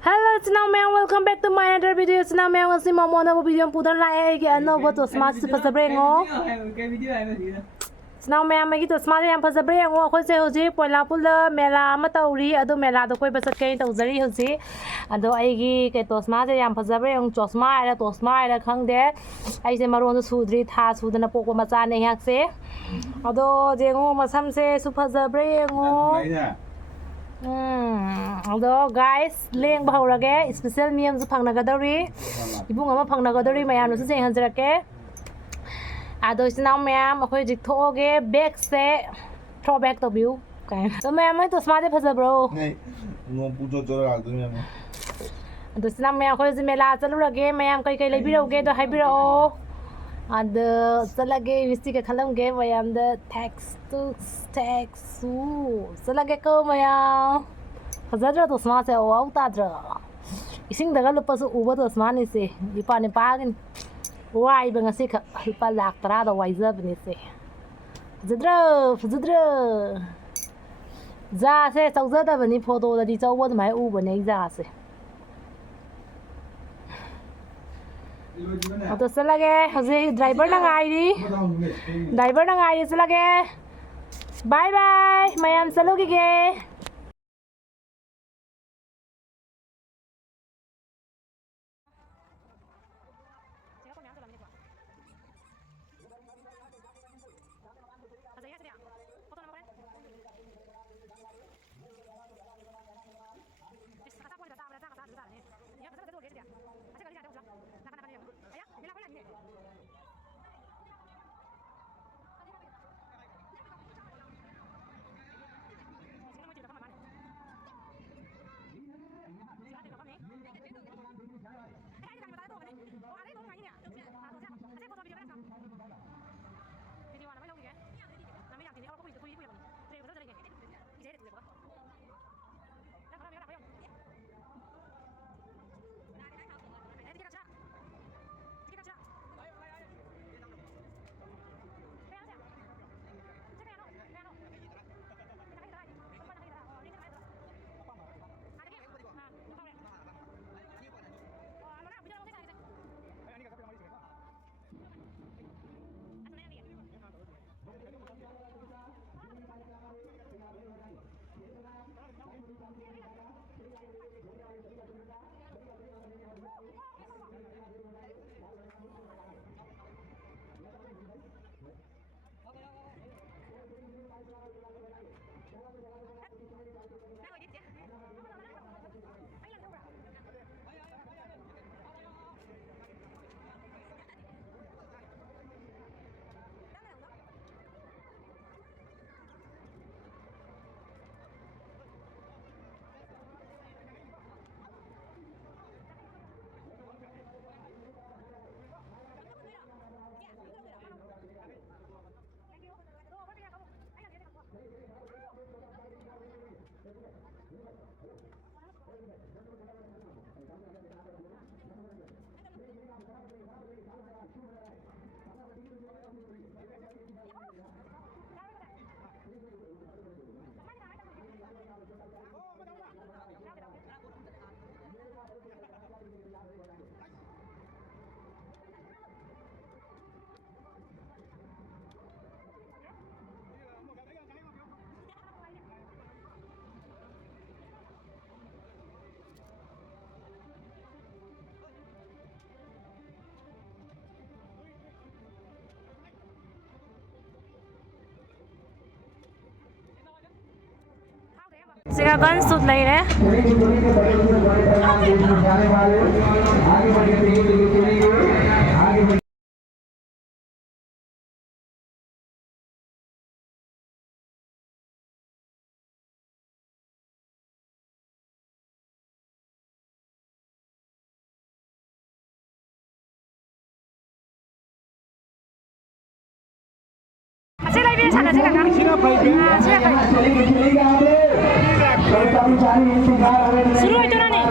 Hello, it's now man. Welcome back to my another video. It's now man. Kasi mamo na video ang pudan la ay ano ba to smart si pasabreng cái video này là gì đó It's now man magi to smart yang pasabreng ko se hoji pola pula mela ma tauri ado mela do koi basat kai to zari hoji ado ai gi ke to smart yang pasabreng chosma ala to smart ala khang de ai se maron do sudri tha sudana pokwa macha ne yak se ado jengo masam se su pasabreng đấy nè although guys leng bahurage special miyam zu phangnagadori ibung ama phangnagadori mayam su jeng hanjarake ado sinam mayam akhoi jik thoge back se throw back to view kain so mayam to smart phaja bro này nó pujo chora ag dum em ado sinam mayam akhoi mela chalurage mayam kai kai leibiroge to haibiro and salage visti ka khalam ge mayam the text to text su salage ko mayam fazadra to smart se o auta dra ising daga lupa su uba to smart ni se ipa ni pagin wai ba ngasi ka ipa lak tara da waiza ni se fazadra za se sauza da bani photo da di chaw mai u ba nei za se तो चलागे हजे driver नंगाई driver नंगाई चलागे bye bye ma'am चलोगे गे Sigagan sud lai re Kasi lai bin sana sila ka sila pa शुरू होतो ना नाही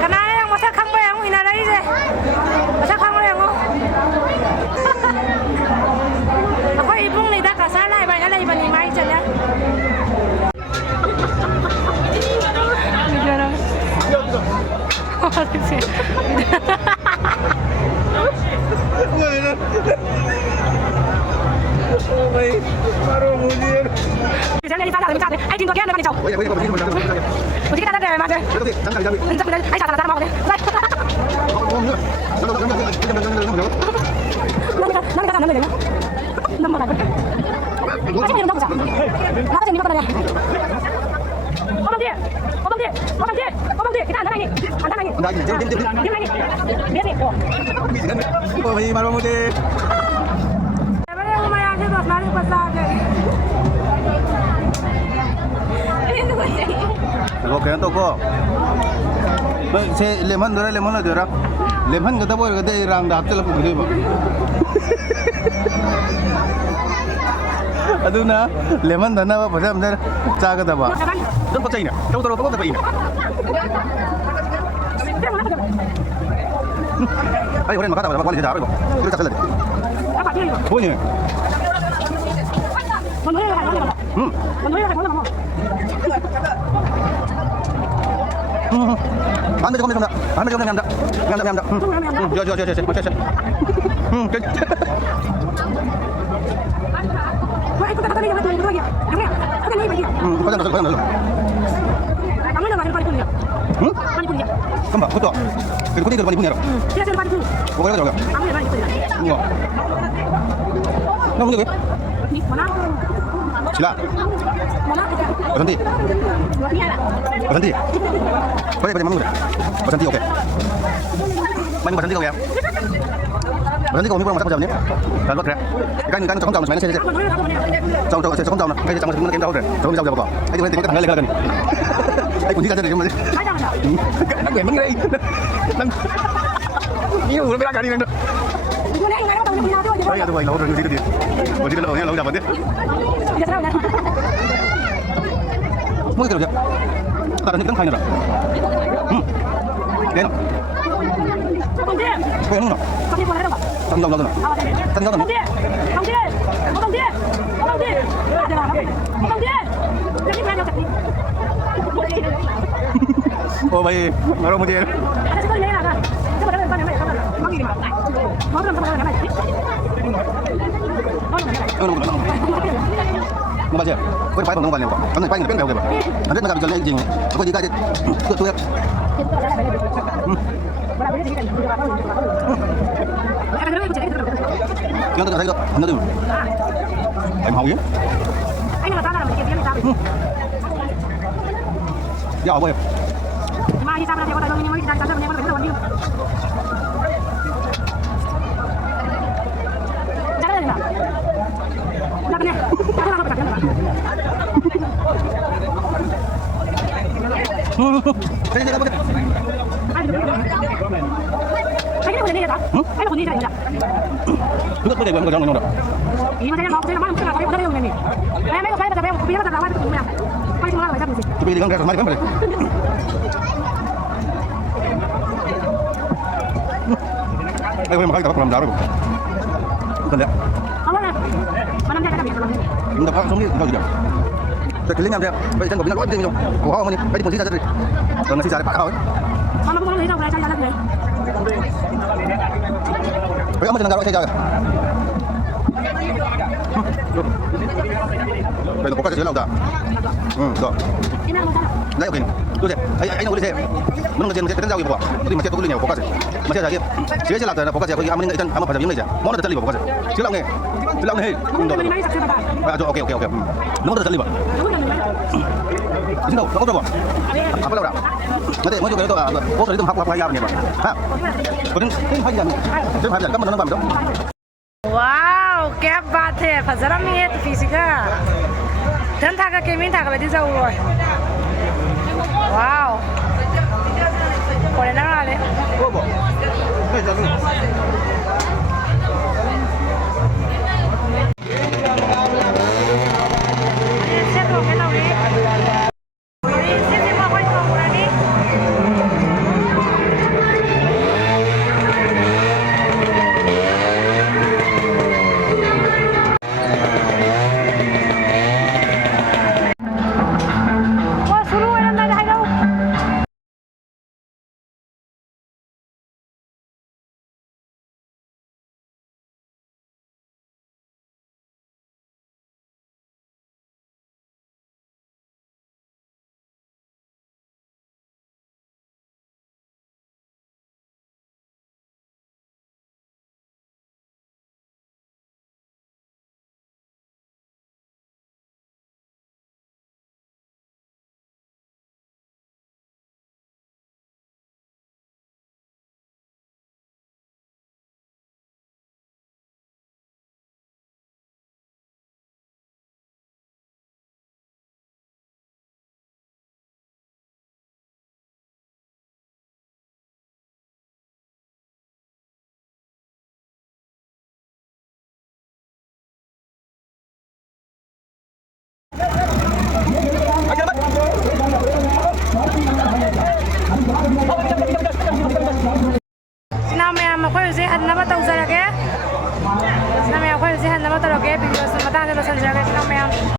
cái này em có sắc khăn bèo không? Nào đấy gì? Có sắc khăn bèo không? Có ý bung này ta cả xa lại vậy, này bạn đi may chân nhá. Ôi, baru mujir. Saya lihat sana, lihat sana. Ai tin tokian depan jauh. Mesti kita ada mana? Ai sana sana mau. Baru mujir. Oke, untuk kok. Baik, saya lemon dora lah. Lemon kata boleh kata irang dah tu lepas begini, Pak. Aduh na, lemon dah na apa pasal benar cah kata Pak. Tuh percaya ni, tahu apa ini? Ayo, orang makan apa? Boleh jadi apa? Kita cakap lagi. Boleh. Ambil kau ambil. Jom. Macam. Kembang, betul. Kau depan ibu ni. Kau boleh tak? Enggak. Nampak ke? Sila. Berhenti. Boleh mana muda? Berhenti okey. Main berhenti kau ya. Berhenti kau ni pun macam ni. Dan buat kerja. Kan cakap jauh macam mana saya. Jauh saya cakap jauh nak. Saya cakap macam mana jauh dah. Jauh jauh apa? Itu nanti tengok tanggal lagi kan. Kunci saja dia masih. Nak main mengerai. Ini udah berapa kali nak? Saya tu baik lawan orang dia. Bagi kalau orang lawan dapat dia. Mau kerja? Tak ada ni kan kain dah. Dia. Kau yang mana? Tanggal mana? Tanggal mana? Oh baik, baru mujir. Nó bao giờ? Có phải không bao nhiêu? Có này phải người biết đâu kìa. Anh biết nó gặp cho nên gì? Có gì cái tôi Chúng ta thấy được, nó được. Em hầu gì? Anh là ta là mình kiếm tiền sao? Dạ bao nhiêu? Mai đi sang đây có tài đâu nhưng mới sang đây có phải bao nhiêu? Chắc là gì nào? Chắc nè. Chắc là phải chắc Cái gì đó cái. Cái này là cái này là Lúc có thể quên cái đó. Ý mà thế nó bán cái là có cái này. Em mấy cái bây giờ là quay cái này. Quay chúng nó phải làm gì? Bây giờ con ra máy cái này. Đây quay mà cái tập làm giả rồi. Cần đấy. Không có nè. Mà năm nay cái gì làm gì? Chúng ta phát xuống đi đâu gì đâu. Cái lính làm đẹp. Bây giờ chân của mình nó lỗi gì không? Cổ không đi. Cái đi một tí ra đây. Còn nó xí ra để bắt thôi. Mà nó không lấy đâu ra chơi ra đây. Bây giờ mình đang gọi xe chơi. Bây giờ có cái gì làm ra? Rồi. Đấy ok. Tôi thấy anh không có xe. Mình không có xe giao gì bỏ. Đi mà xe tôi đi nhiều có cái gì. Mà xe ra kia. Xe là có cái gì có anh chân anh phải làm những này chứ. Món là chân đi bỏ có cái gì. Chứ làm nghề. Chứ làm nghề. Ok. Nó có chân đi bỏ. Chính đâu, nó có đâu. Apa đâu đâu. Nanti mau juga itu bos itu hak pelajar nih, Pak. Hah. Kemudian hai jam. Jadi hai jam kan menonton itu. Wow, क्या बात है फजरा में है तो फिजिका धन था का केमिन था का बेटी जाओ wow कोने ना वाले Bobo. Hei, jangan. Ini saya mau ke tahu ni. Ini saya mau ke tahu ni. နောက်မရမခွဲစေအနမတော့စားရခဲ့နမရခွဲစေအနမတော့ခဲ့ပြီးတော့စမတာနဲ့ဆန်ကြခဲ့နောက်မရ